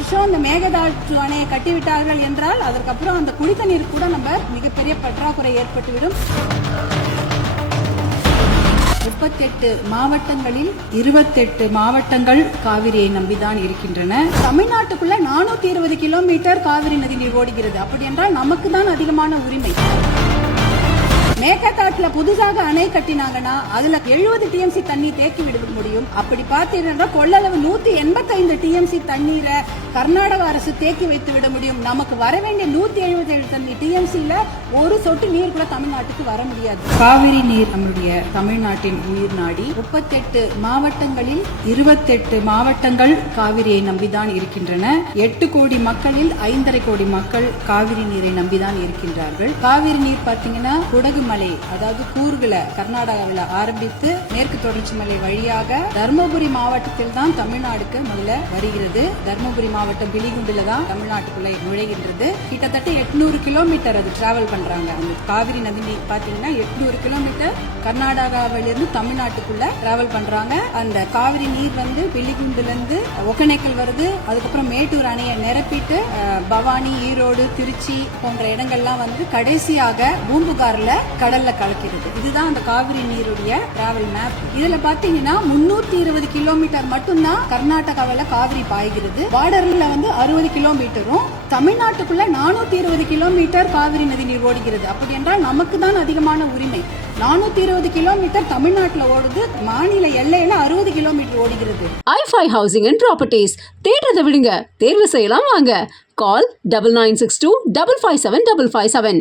வருஷம் அந்த மேகதாட்டு அணையை கட்டிவிட்டார்கள் என்றால் அதற்கப்புறம் அந்த குடித்த நீர் கூட நம்ம மிகப்பெரிய பற்றாக்குறை ஏற்பட்டுவிடும். 38 மாவட்டங்களில் 28 மாவட்டங்கள் காவிரியை நம்பிதான் இருக்கின்றன. தமிழ்நாட்டுக்குள்ள 420 கிலோமீட்டர் காவிரி நதி நீர் ஓடுகிறது. அப்படி என்றால் நமக்கு தான் அதிகமான உரிமை. மேகதாட்டுல புதுசாக அணை கட்டினாங்கன்னா அதுல 70 டிஎம்சி தண்ணீர் தேக்கி விட முடியும். அப்படி பார்த்தீங்கன்னா கொள்ளளவு 185 டிஎம்சி தண்ணீரை கர்நாடக அரசு தேக்கி வைத்து விட முடியும். நமக்கு வர வேண்டிய 177 டிஎம்சில ஒரு சொட்டு நீர் கூட தமிழ்நாட்டுக்கு வர முடியாது. காவிரி நீர் நம்முடைய தமிழ்நாட்டின் உயிர் நாடி. 38 மாவட்டங்களில் 28 மாவட்டங்கள் காவிரியை நம்பிதான் இருக்கின்றன. 8 கோடி மக்களில் 5.5 கோடி மக்கள் காவிரி நீரை நம்பிதான் இருக்கின்றார்கள். காவிரி நீர் பார்த்தீங்கன்னா குடகு மலை, அதாவது கூர்குல கர்நாடகாவில் ஆரம்பித்து மேற்கு தொடர்ச்சி மலை வழியாக தர்மபுரி மாவட்டத்தில் தான் தமிழ்நாடுக்கு முதல்ல வருகிறது. தர்மபுரி மாவட்டம் பிலிகுண்டுல தான் தமிழ்நாட்டுக்குள்ள நுழைகின்றது. கிட்டத்தட்ட 800 கிலோமீட்டர் அது டிராவல் பண்றாங்க. அந்த காவிரி நதி நீர் பாத்தீங்கன்னா 800 கிலோமீட்டர் கர்நாடகாவிலிருந்து தமிழ்நாட்டுக்குள்ள டிராவல் பண்றாங்க. அந்த காவிரி நீர் வந்து பிலிகுண்டுல இருந்து ஒகேனக்கல் வருது. அதுக்கப்புறம் மேட்டூர் அணையை நிரப்பிட்டு பவானி, ஈரோடு, திருச்சி போன்ற இடங்கள்லாம் வந்து கடைசியாக பூம்புகார்ல கடல்ல கலக்கிறது. இதுதான் அந்த காவிரி நீருடைய டிராவல் மேப். இதுல பாத்தீங்கன்னா 320 கிலோமீட்டர் மட்டும்தான் கர்நாடகாவில காவிரி பாய்கிறது. பார்டர்ல வந்து 60 கிலோமீட்டரும் தமிழ்நாட்டுக்குள்ள 420 கிலோமீட்டர் காவிரி நதி நீர் ஓடுகிறது. அப்படி என்றால் நமக்கு தான் அதிகமான உரிமை. 420 கிலோமீட்டர் தமிழ்நாட்டுல ஓடுது, மாநில எல்லையில 60 கிலோமீட்டர் ஓடுகிறது. i5 housing and properties. தேடுறதை விடுங்க, தேர்வு செய்யலாம் வாங்க. கால் 9962 557 557.